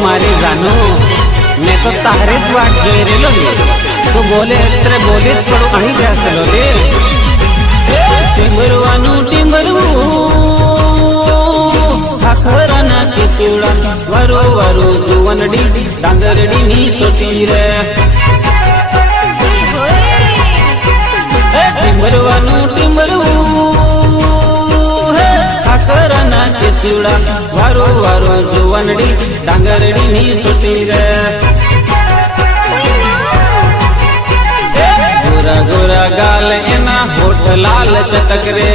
मारी जानू मैं तो तारे ज वाट जोई रेलो रे तो बोले अरे बोले पड़ो अहीं बेसलो रे टिंबरवानू टिंबरू खाखराना किसुड़ा वरो वरो जुवनडी डांगरडी नी सोती रे टिंबरवानू टिंबरू खाखराना किसुड़ा वरो वरो जुवनडी डांगरडी नी सोती रे गोरा गोरा गाल एना होठ लाल चटक रे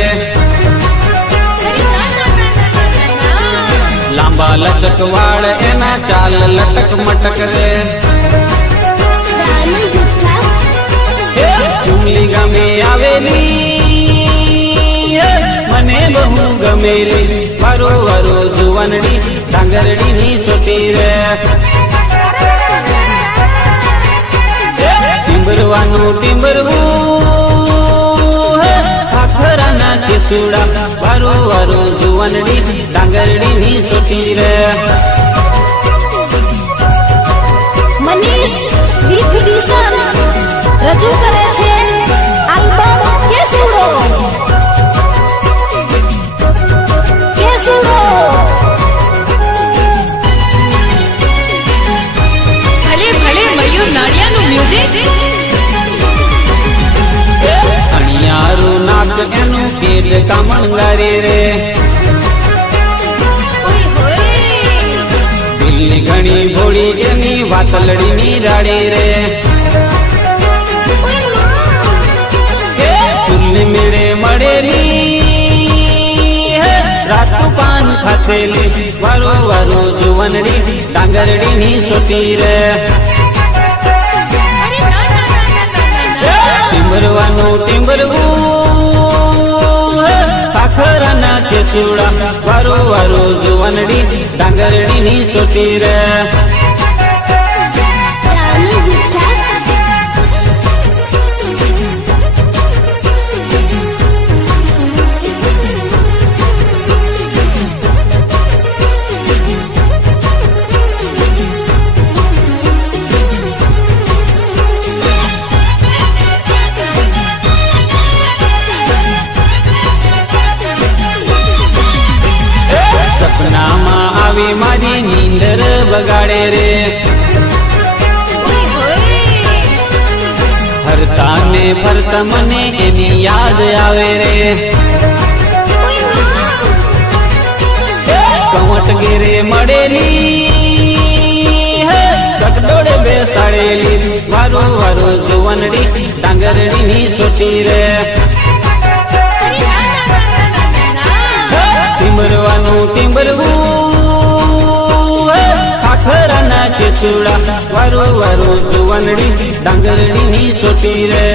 लांबा लचक वाड़ एना चाल लटक मटक रे चुमली गमे आवेली मने बहु गमेली वरो वरो जुवनडी डांगरडी नी सोती रे टिंबरवानू टिंबरवू खाखराना किसुड़ा वरो वरो जुवनडी डांगरडी नी सोती रे मनीष विद्युदीशन रजू करे छे आल्बम केसुड़ो केसुड़ो भले भले मयूर नाड़ियानु म्यूजिक अणियारू नाक एनु केड कामंगारे रे दिल्ली घणी भोड़ी एनी वातलड़ी नी राड़ी रे चुल्ली मेरे मड़ेली रातू पान खातेली वरो वरो जुवनडी डांगरडी नी सोती रे टिंबरवानू टिंबरवू खाखराना किसुड़ा वरो वरो जुवनडी डांगरडी नी सोती रे सपना मां आवी मारी नींदर बगाड़े रे हरता ने फरता मने एनी याद आवे रे कवट गिरे मड़ेली कटडोड़े बेसाड़ेली वारो वारो जुवनडी डांगरडी नी सोती रे टिंबरवानू टिंबरवू खाखराना किसुड़ा वरो वरो जुवनडी डांगरडी नी सोती रे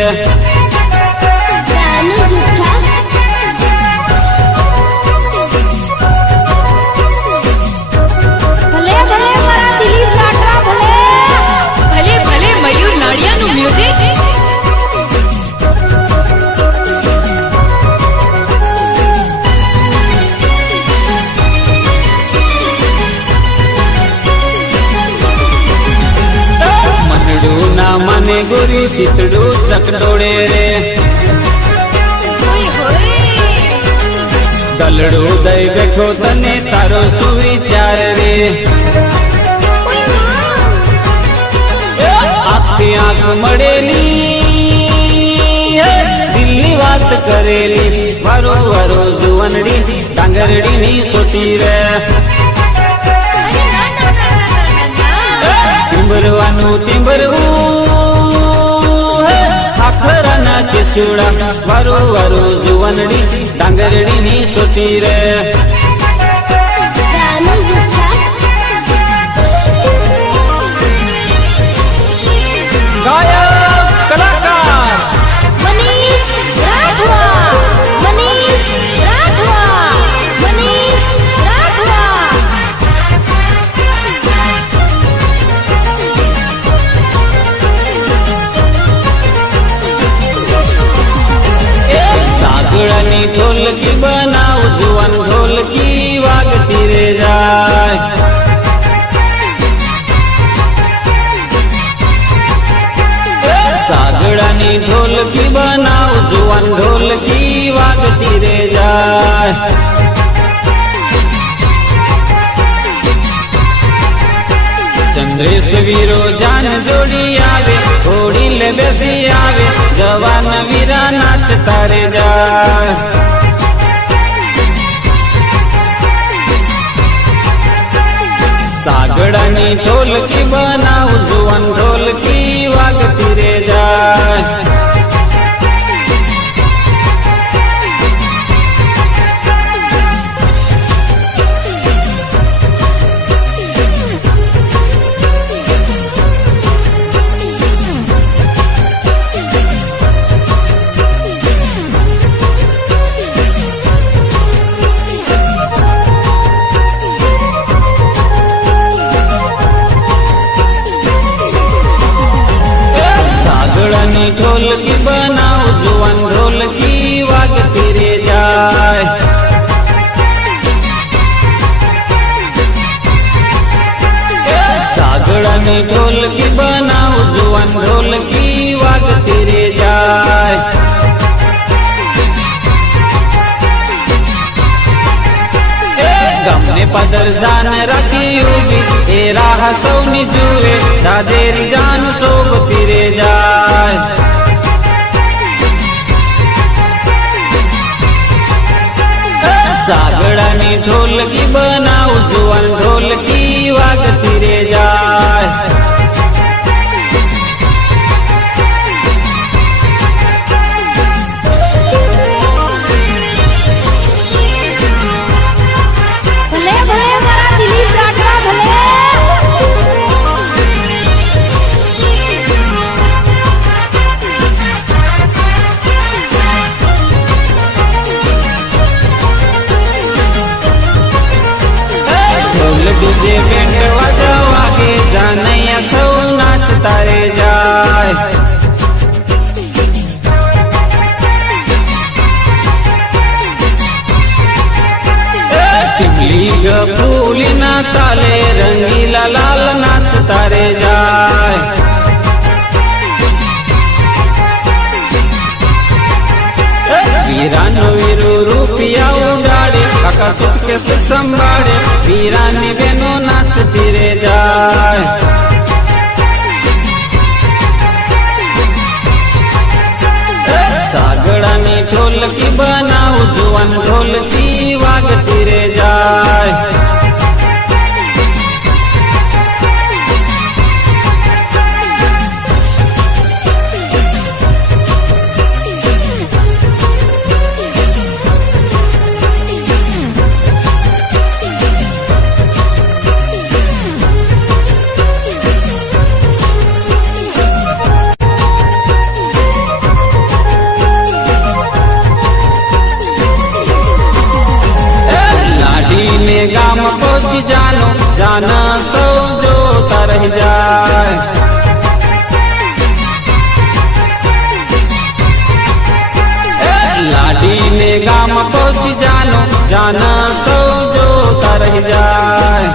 भले भले मारा दिलीप लाटरा भले भले भले मयूर नाड़ियानु म्यूजिक ना मने गोरी चितड़ू चकडोड़े रे गलड़ू दई बैठो तने तारो सुविचार रे आखी आंख मड़ेली दिल्ली बात करेली वरो वरो जुवनडी डांगरडी नी सोती रे टिंबरवानू टिंबरवू खाखराना किसुड़ा वरो वरो जुवनडी डांगरडी नी सोती रे गायक कलाकार मनीष राठवा मनीष राठवा मनीष राठवा सागड़नी ढोलकी बनाओ जुवन ढोलकी ચંદ્રેશ વીરો જાન જોડી આવે, ઘોડી લે બેસી આવે, જવાન વીરા નાચતા રે જાય. સાગડાની ઢોલકી બનાવું, જુવાન ઢોલકી વાગતી રે જાય. સાગડાની ઢોલકી બનાવું, જુવાન ઢોલકી વાગતી રે જાય. સાગડાની ઢોલકી બનાવું, જુવાન ઢોલકી વાગતી રે જાય. ગમને પદર જાન રાખી ઉભી, એ રાહ સૌની જુએ, દાદેરી જાન શોભતી રે જાય. સાગડાની ઢોલકી બનાવું, જુવાન ઢોલકી વાગતી રે જાય. ભલે ભલે મારા દિલીપ રાઠવા ભલે. ઢોલ ડીજે બેન્ડ વાજા વાગે, જાનૈયા સૌ નાચતા રે જાય. ટીમલી ફૂલી ના તાલે, રંગીલા લાલ નાચતા રે જાય. વીરાનો વીરો રૂપિયા ઉડાડે, કાકા સુટકેસ સંભાળે, વીરાની બેનો નાચતી રે જાય. સાગડાની ઢોલકી બનાવું, જુવાન ઢોલકી વાગતી રે જાય. લાડીને ગામ પહોંચી જાનો, જાન સૌ જોતા રહી જાય. લાડીને ગામ પહોંચી જાનો, જાન સૌ જોતા રહી જાય.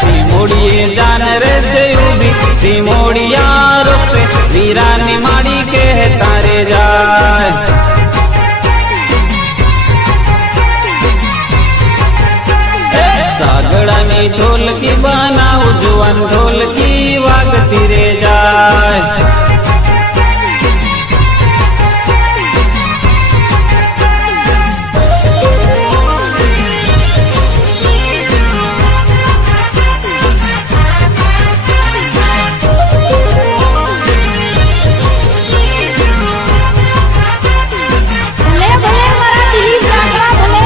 સીમોડીએ જાન રહેશે ઉભી, સીમોડિયા રોકશે, વીરાની માડી કહેતા રે જાય. સાગડાની ઢોલકી બનાવું, જુવાન ઢોલકી વાગતી રે જાય. ભલે ભલે મારા દિલીપ રાઠવા ભલે.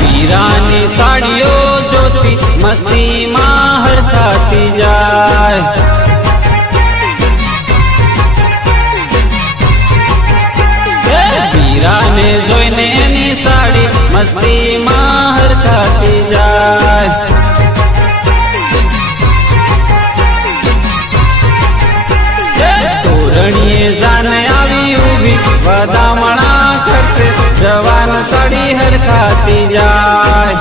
વીરાની સાડીઓ જોતી, મસ્તીમાં હરખાતી જાય. વીરાને જોઈને એની સાડી, મસ્તીમાં હરખાતી જાય. તોરણીએ જાન આવી ઉભી, વધામણા કરશે, જવાન સાડી હરખાતી જાય.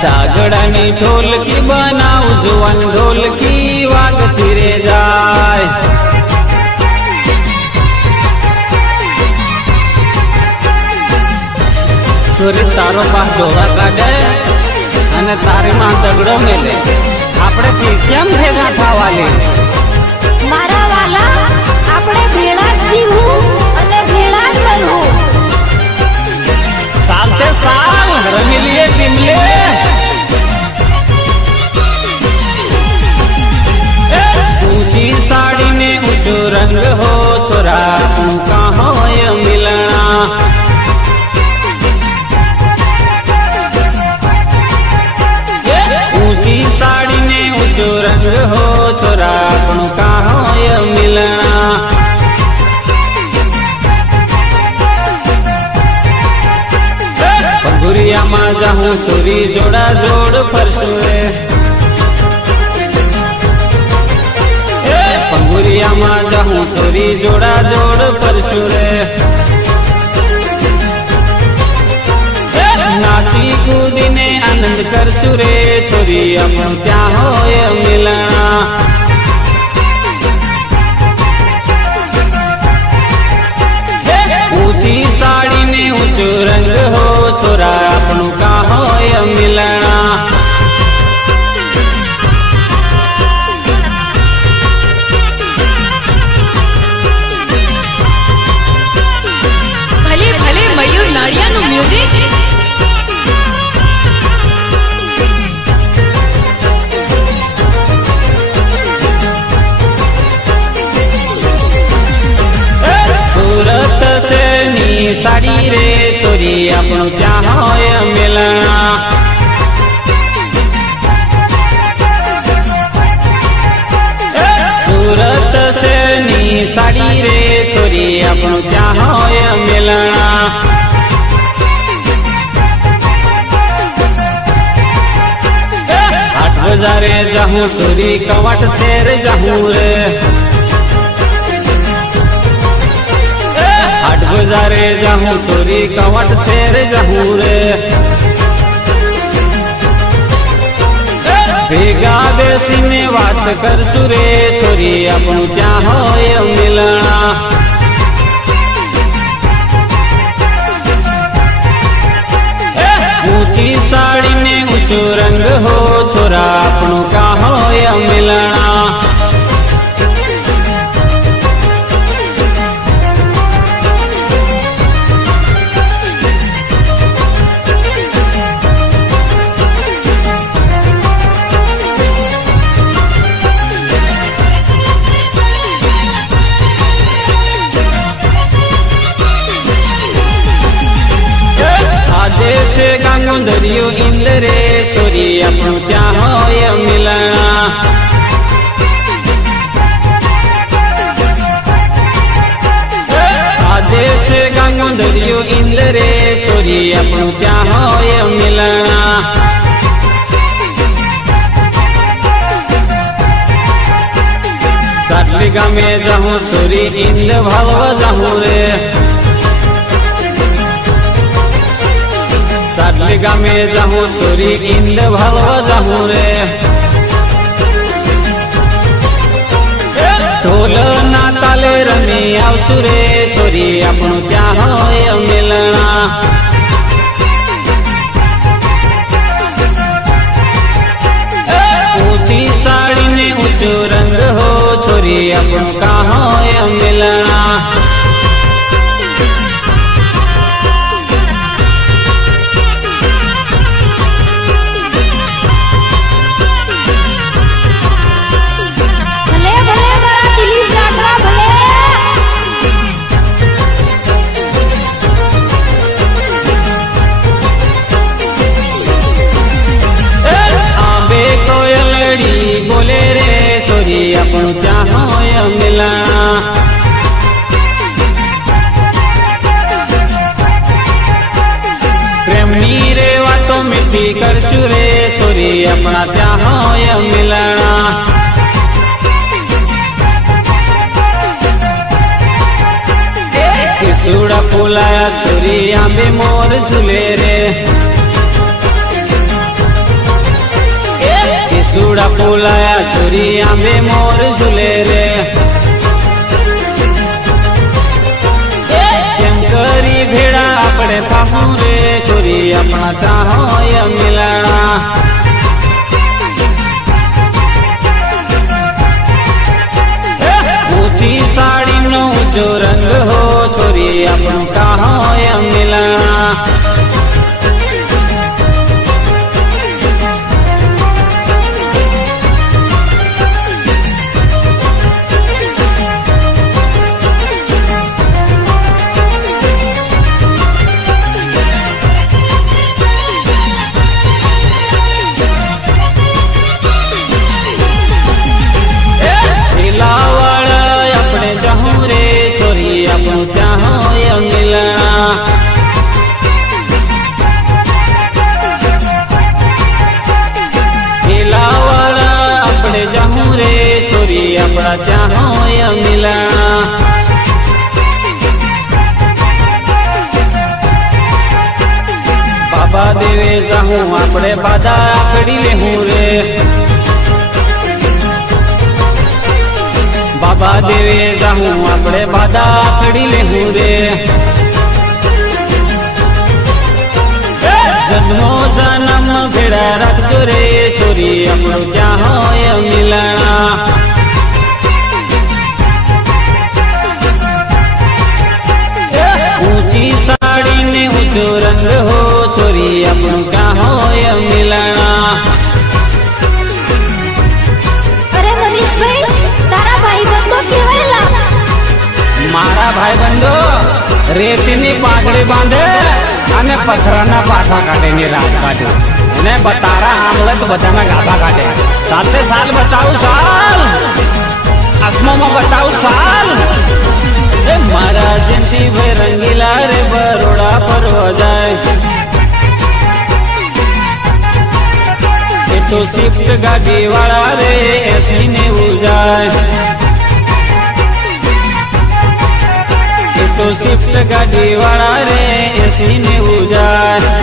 સાગર તગડાની ઢોલકી બનાવ જુવાન ઢોલકી વાગતી રે જાય. છોરી તારો બા ઢોળા કાઢે અને તારી માં તગડો મેલે, આપણે કેમ ભેગા થવા લે? મારા વાલા આપણે ભેળા જ જીવું અને ભેળા જ મરવું. સાલતે સાલ રમી લીએ ટીમલે. ऊंची साड़ी में ऊंचो रंग हो छोरा तू कहाँ है मिलना. ऊंची साड़ी में ऊंचो रंग हो छोरा तू कहाँ है मिलना. पंगुरिया में जाऊं छोरी जोड़ा जोड़ फरसू रे. पंगुरिया में जाऊं छोरी जोड़ा जोड़ फरसू रे. नाची कूदीने आनंद करसू रे छोरी अपन क्या होए मिलना. ऊंची साड़ी ने ऊंचो रंग हो छोरा अपन का होए मिलना. ભલે ભલે મયુર નાળિયાનું મ્યુઝિક. सूरत से नी साड़ी रे छोरी अपन क्या होए मिलना. सूरत से नी साड़ी रे छोरी अपन क्या होए मिलना. आठ बजारे जाहूँ सूरी कवट शेर जाहूँ रे. आठ बजारे जाहूँ छोरी कवट शेर जाहूँ रे. भेगा बेसीने बात करसू रे छोरी अपन क्या होए मिलना. ऊंची साड़ी ने ऊंचो रंग हो छोरा अपन का होए मिलना. आदेश गांगो दरियो इंदरे छोरी अपन क्या होए मिलना. आदेश गांगो दरियो इंदरे छोरी अपन क्या होए मिलना. सातलिगा में जाऊँ छोरी इंद भलवा जाऊँ रे. सातलिगा में जाऊँ छोरी इंद भलवा जाऊँ रे. ढोल ना ताले रमी आवसू रे छोरी अपन क्या होए मिलना. ऊंची साड़ी ने ऊंचो रंग हो छोरी अपन का होए मिलना. ભલે ભલે મારા દિલીપ રાઠવા ભલે. आंबे कोयलड़ी बोले रे छोरी अपन क्या होए मिलना. प्रेमनी रे वातो मिठी करशु रे छोरी अपना क्या होए मिलना. सूड़ा फुलाया छोरी आंबे मोर झूले रे. પીછુડા ફૂલાયા છોરી આંબે મોર ઝૂલે રે કેમ કરી ભેળા આપણે થામું રે છોરી આપણા ત્યાં હોય મિલાણા ઊંચી સાડીનો ઊંચો રંગ હો છોરી આપણું ત્યાં હોય મિલાણા આપણા ત્યાં હોય મિલાણા બાબા દેવે જાહું આપણે બાધા આકડી લેહું રે બાબા દેવે જાહું આપણે બાધા આકડી લેહું રે જન્મો જન્મ ભેળા રાખજો રે છોરી આપણું ત્યાં હોય મિલાણા ઊંચી સાડી ને ઊંચો રંગ હો છોરી આપણું ક્યાં હોય મિલાણા અરે મનીષભાઈ તારા ભાઈબંધો કેવાયલા મારા ભાઈબંધો રેતીની પાઘડી બાંધે અને પથરાના પાઠા કાઢીને રાત કાઢે અને બતારા આંબળે તો બધાના ગાભા કાઢે સાથે સાલ બતાવું સાલ આસમામાં બતાવું સાલ એ મારા જયંતિ ભાઈ રંગીલા રે બરોડા ફરવા જાય એ તો સ્વિફ્ટ ગાડી વાળા રે 80-90 જાય એ તો સ્વિફ્ટ ગાડી વાળા રે 80-90 જાય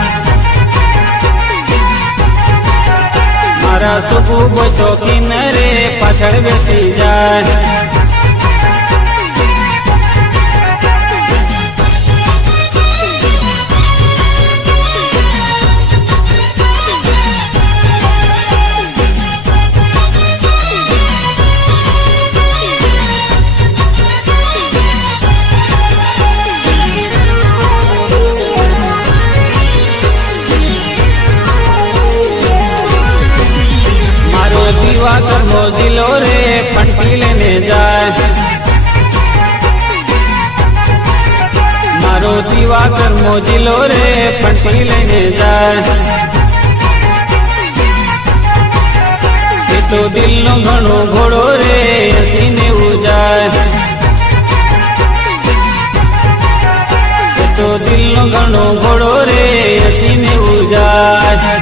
મારા સુખુ બોય શોખીન રે પાછળ બેસી જાય મોજીલો રે ફંટી લેને જાય મારો દીવાકર મોજીલો રે ફંટી લેને જાય એ તો દિલનો ઘણો ઘોડો રે 80-90 જાય એ તો દિલનો ઘણો ઘોડો રે 80-90 જાય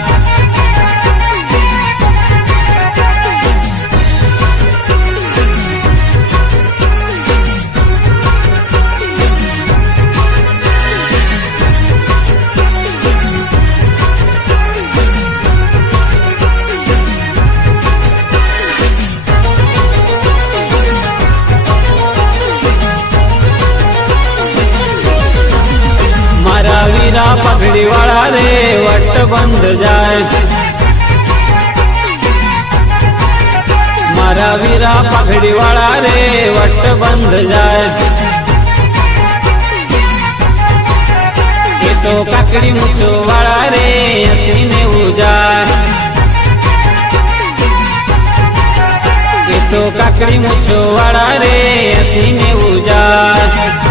પગડી વાળા રે વટ બંધ જાય મારા વીરા પગડી વાળા રે વટ બંધ જાય એ તો કાકડી મૂછો વાળા રે 80-90 જાય એ તો કાકડી મૂછો વાળા રે 80-90 જાય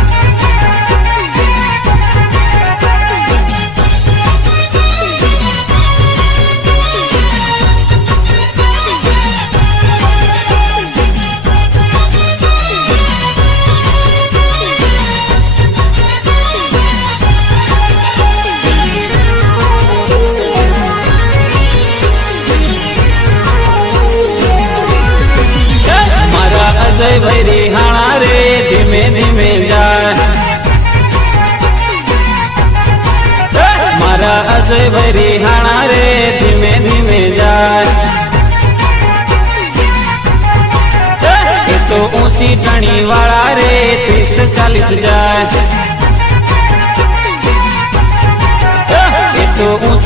ભાઈ રિહાણા રે ધીમે ધીમે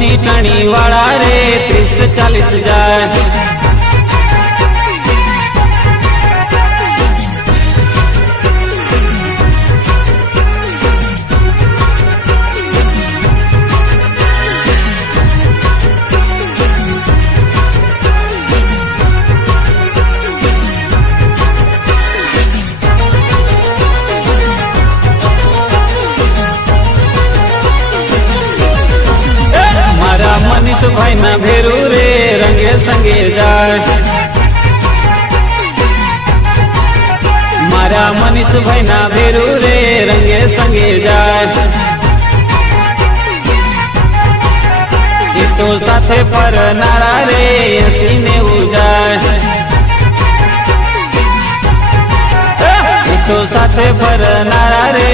ऊंची टणी वाला रे 30-40 जाए। मनीष भाई ना भेरू रे रंगे संगे जाए। मारा मनीष भाई ना भेरू रे रंगे संगे जाए। तो साथे पर नारा रे सीने उजाए। तो साथे पर नारा रे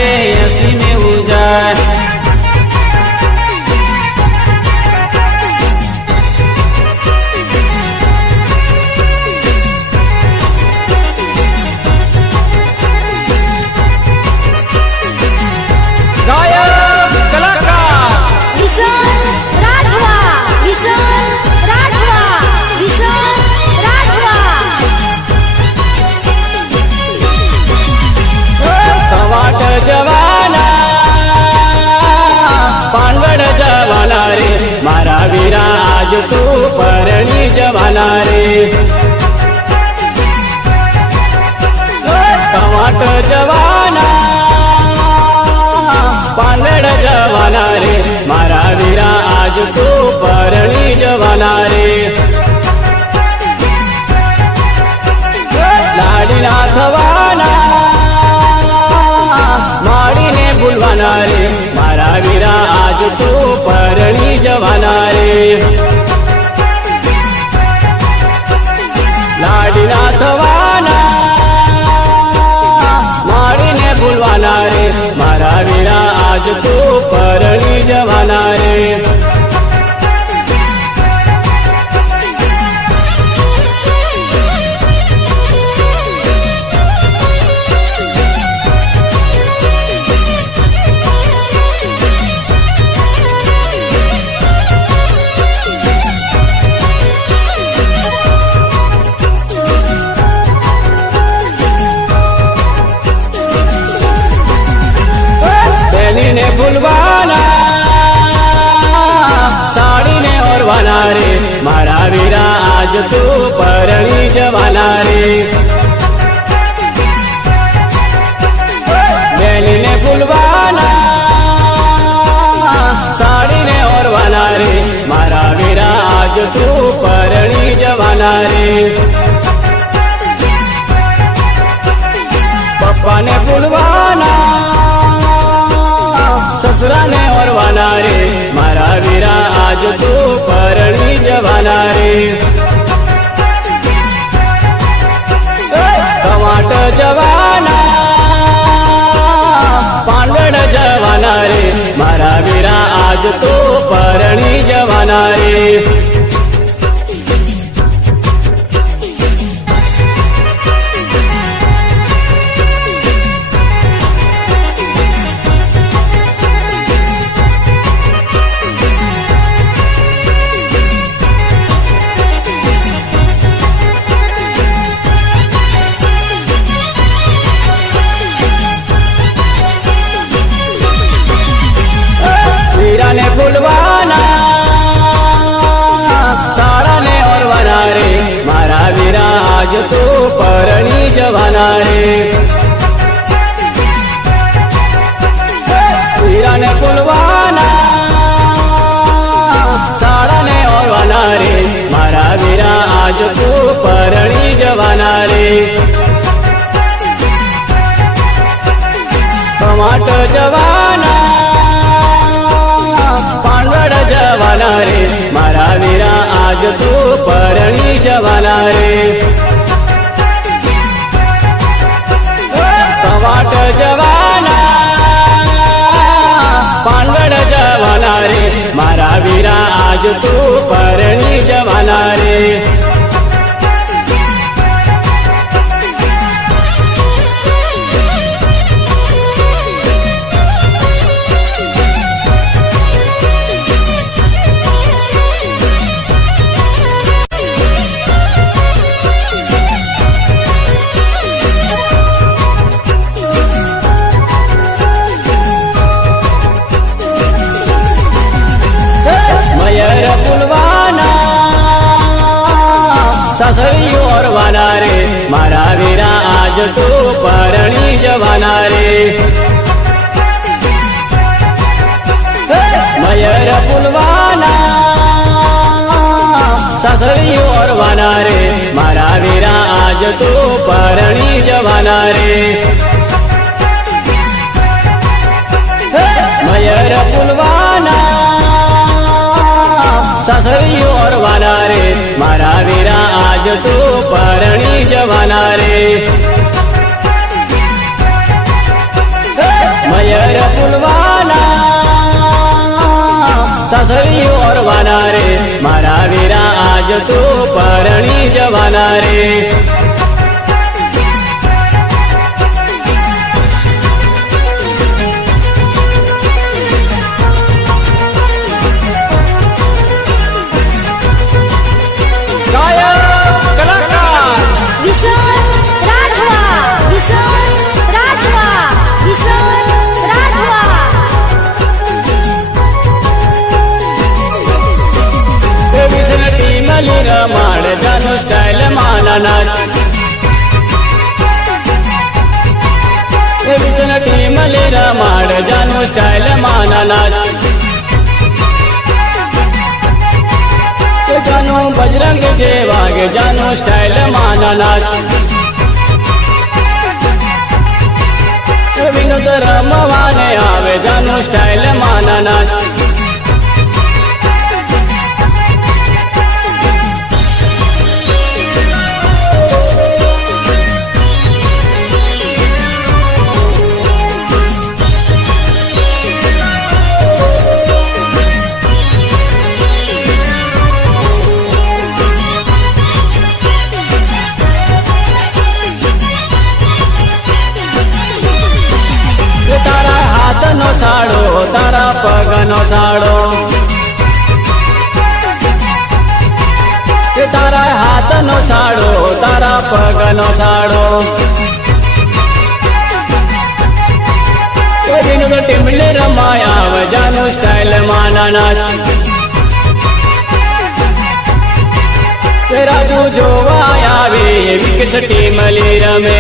सीने उजाए। जवाना पानवड़ जवाना रे मारा वीरा आज तू परणी जवाना रे। टमाट जवाना पानवड़ जवाना रे मारा वीरा आज तू परणी जवाना रे। लाडीना थवाना माड़ी ने बुलवाना रे मारा वीरा आज तू परणी जवाना रे। लाडीना थवाना माड़ी ने बुलवाना रे मारा वीरा आज तू परणी जवाना रे। ने बुलवाना साड़ी ने ओरवाना रे मारा वीरा आज तू परणी जवाना रे। बेली ने बुलवाना साड़ी ने ओरवाना रे मारा वीरा आज तू परणी जवाना रे। पप्पा ने बुलवाना ससुरा ने ओरवाना रे मारा वीरा आज तू परणी जवाना रे। टमाटर जवाना पानवड़ जवाना रे मारा वीरा आज तू परणी जवाना रे। वीरा ने बुलवाना साड़ा ने ओरवाना रे मारा वीरा आज तू परणी जवाना रे। वीरा ने बुलवाना साड़ा ने ओरवाना रे मारा वीरा आज तू परणी जवाना रे। टमाटर जवाना पानवड़ जवाना रे मारा वीरा आज तू परणी जवाना रे। टमाटर जवाना पानवड़ जवाना रे मारा वीरा आज तू परणी जवाना रे। સાસરીઓ ઓરવાના રે મારા વીરા આજ તો પરણી જવાના રે મયર ફૂલવાના સાસરીઓ ઓરવાના રે મારા વીરા આજ તો પરણી જવાના રે મયર ફૂલવાના સાસરીઓ ઓરવાના રે મારા વીરા આજ તો પરણી જવાના રે મયર ફૂલવાના સાસરીઓ ઓરવાના રે મારા વીરા આજ તો પરણી જવાના રે વિસન રાઠવા વિસન રાઠવા વિસન રાઠવા વિસનટી મલી રમાડ જાનો સ્ટાઇલ માના નાચ વિસનટી મલી રમાડ જાનો સ્ટાઇલ માના નાચ જાનો બજરંગ જે વાગે જાનો સ્ટાઇલ માના નાચ વિનોદ રમવાને આવે જાનો સ્ટાઇલ માના નાચ તારા હાથનો સાડો તારા પગનો સાડો તારા હાથનો સાડો તારા પગનો સાડો વિનોદ ટીમલે રમાય આવે જાનો સ્ટાઇલ માના નાચ રાજુ જોવા આવે વિકસ ટીમલી રમે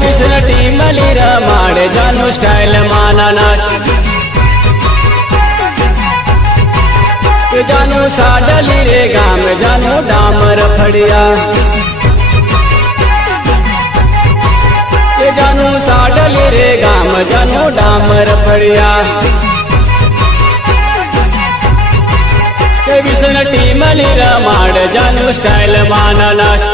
વિસનટી મલી રમાડ જાનો સ્ટાઇલ માના નાચ જાનો સાડલી રે ગામ જાનો ડામર ફળિયા જાનો સાડલી રે ગામ જાનો ડામર ફળિયા વિસનટી મલી રમાડ જાનો સ્ટાઇલ માના નાચ